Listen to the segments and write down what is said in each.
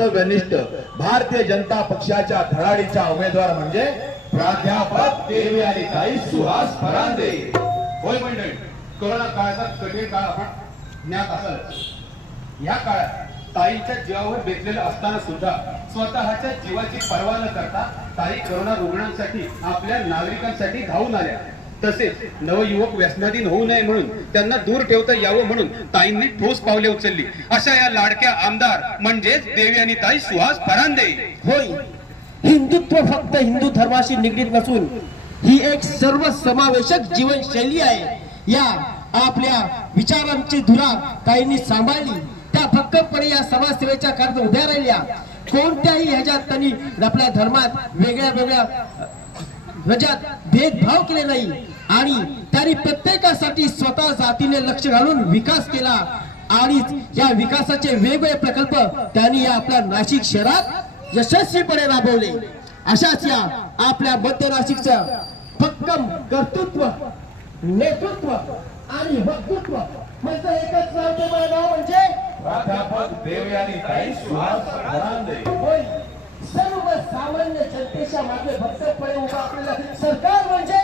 कर्तव्यनिष्ठ भारतीय जनता पक्षाच्या धडाडीच्या उमेदवार म्हणजे प्राध्यापक देवयानी ताई सुहास फरांदे. होय मंडळी, कोरोना काळाचा कठीण काळ आपण ज्ञात असाल. या काळात ताईच्या जीवावर बेतलेलं असताना सुद्धा स्वतःच्या जीवाची पर्वा न करता ताई कोरोना रुग्णांसाठी आपल्या नागरिकांसाठी धावून आल्या. तसेच नवयुवक व्यसनाधीन होऊ नये म्हणून त्यांना दूर ठेवता यावं म्हणून ताईंनी ठोस पावले उचलली. अशा या लाडक्या आमदार म्हणजेच देवयानी ताई सुहास फरांदे. होय, हिंदुत्व फक्त हिंदू धर्माशी निगडीत नसून ही एक सर्वसमावेशक जीवनशैली आहे. या आपल्या विचारांची धुरा काहींनी सांभाळली, त्या भक्कमपणे या समाजसेवेच्या कार्यात उभ्या राहिल्या. कोणत्याही ह्याच्यात त्यांनी आपल्या धर्मात वेगळ्या वेगळ्या ह्याच्यात भेदभाव केले नाही आणि त्यांनी प्रत्येकासाठी स्वतः जातीने लक्ष घालून विकास केला आणि या विकासाचे वेगवेगळे प्रकल्प त्यांनी या आपल्या नाशिक शहरात यशस्वीपणे राबवले. अशाच या आपल्या मध्य नाशिकचं भक्कम कर्तृत्व, नेतृत्व आणि वक्तृत्व म्हणजे एकच नाव म्हणजे प्राध्यापक देवयानी ताई सुहास फरांदे. होय, सर्वसामान्य जनतेच्या मागे भक्कमपणे उभा असलेलं सरकार म्हणजे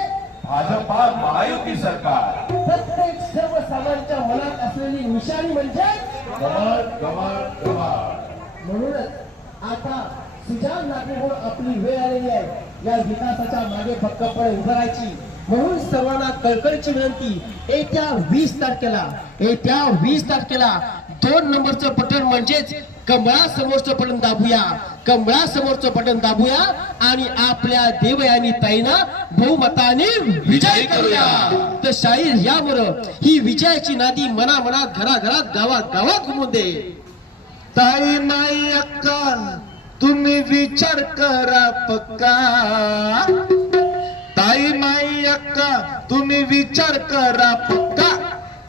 भाजपा महायुती सरकार. प्रत्येक सर्वसामान्यांच्या मनात असलेली निशाणी म्हणजे कमळ कमळ कमळ. म्हणूनच आता सुजाण नागरिक म्हणून आपली वेळ आलेली आहे या विकासाच्या मागे भक्कमपणे उभं राहायची. म्हणून सर्वांना कळकळीची विनंती, येत्या 20 तारखेला 2 नंबरचं बटन म्हणजेच कमळासमोरचं बटन दाबूया, कमळासमोरचं बटन दाबूया आणि आपल्या देवयानी ताईंना बहुमताने विजय करूया. तर शाहीर यामुळं ही विजयाची नादी मनामनात, घराघरात, गावात गावात घुमून दे. ताई माई अक्का तुम्ही विचार करा पक्का, ताई माई अक्का तुम्ही विचार करा पक्का,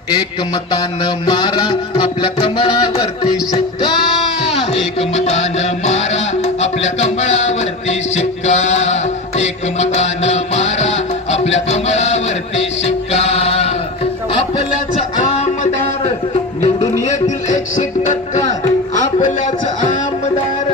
एकमतानं मारा आपल्या कमळावरती शिक्का, एकमतानं मारा आपल्या कमळावरती शिक्का, एकमतानं मारा आपल्या कमळावरती शिक्का. आपल्याच आमदार निवडून येतील 100%, आपल्याच आमदार